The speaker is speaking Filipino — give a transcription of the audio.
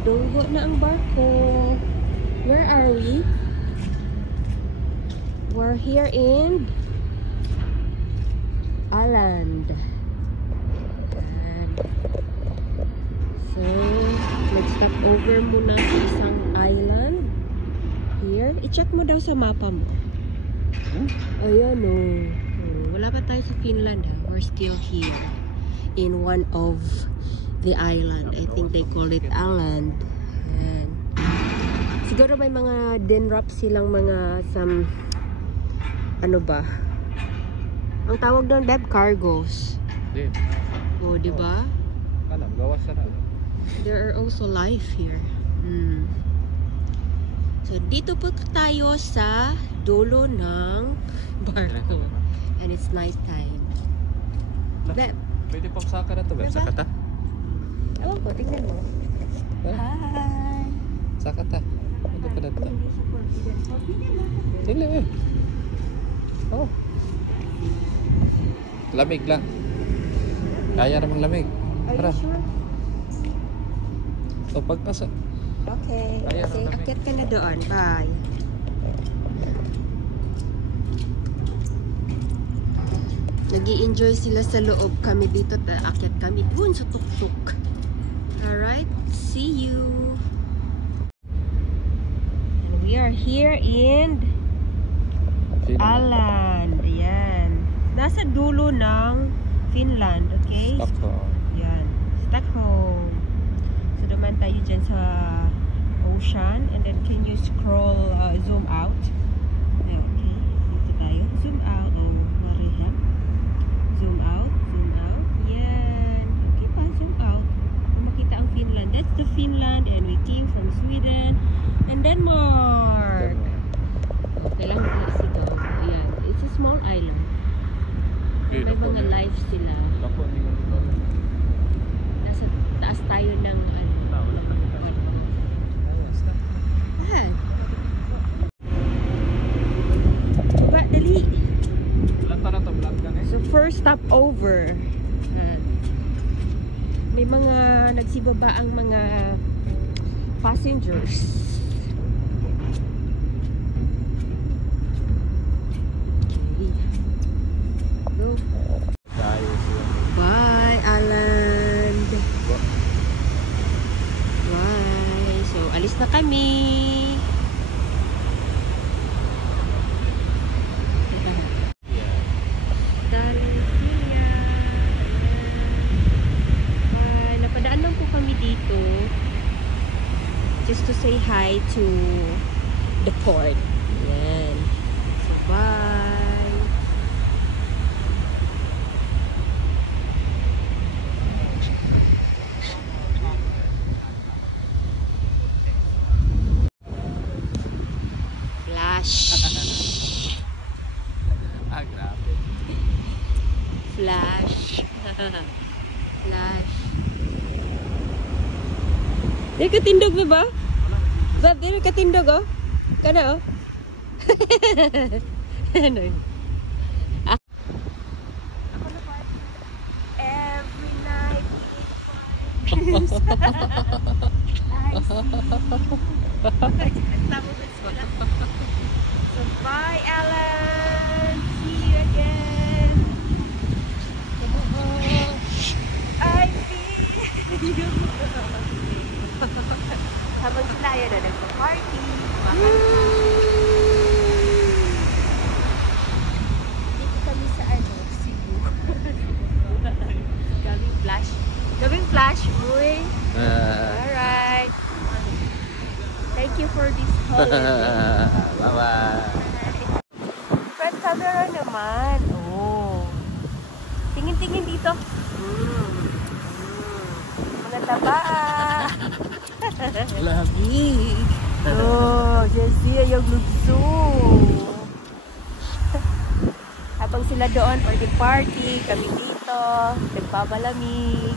Dunggo na ang barko. Where are we? We're here in Island. So, mag-stop over muna sa isang island. Here. I-check mo daw sa mapa mo. Ayan o. Wala pa tayo sa Finland ha. We're still here. In one of the island. I think they call it island. Ayan. Siguro may mga den-wrap silang mga some ano ba? Ang tawag doon, Beb, cargos. Oh, di ba? Alam, gawas na. There are also life here. So, dito po tayo sa dulo ng barko. And it's night time. Beb. Pwede pang saka na to, Beb. Diba? Saka ta? Ewan ko, tingnan mo. Hi! Saka ta. Ano pa na to? Tingnan eh. Oh. Lamig lang. Kaya namang lamig. Are Tara. you sure? So, pagpasa. Okay. Kaya Okay, naman akit ka na doon. Bye. Nag-i-enjoy sila sa loob. Kami dito, akit kami dun sa tuktok. Alright, see you. And we are here in Åland. Ayan. Nasa dulo ng Finland, okay? Stockholm. Yan. Stockholm. So, duman tayo dyan sa ocean. And then, can you scroll, zoom out? Ayan, okay. Dito tayo. Zoom out. Oh, Maria. Zoom out. Zoom out. Yan. Okay pa, zoom out. Makita ang Finland. That's the Finland. And we came from Sweden and Denmark. Okay lang sigaw. Ayan. It's a small island. May mga life sila. Nasa taas tayo ng Ba, dali. So first stop over. May mga nagsibaba ang mga passengers. Go. Bye, Åland. Bye. So, alis na kami. Napadaan lang po kami dito just to say hi to the port. Ayan. So, bye. Ah, grabe. Flash. Flash. Dili ka tindog ba? Bab, dili ka tindog oh. Kana oh. Ano yun? Every night So bye, Alan. See you again. I feel you. Habang sila yun na nagpa-party. Dito kami sa Cebu. Gawing flash. Gawing flash, boy. Alright. Thank you for this holiday. Bye-bye. Front camera naman. Oh. Tingin-tingin dito. Mga taba. Lamig. Oh, Jessie, yung lugso. Habang sila doon, party, kami dito, nagpamalamig.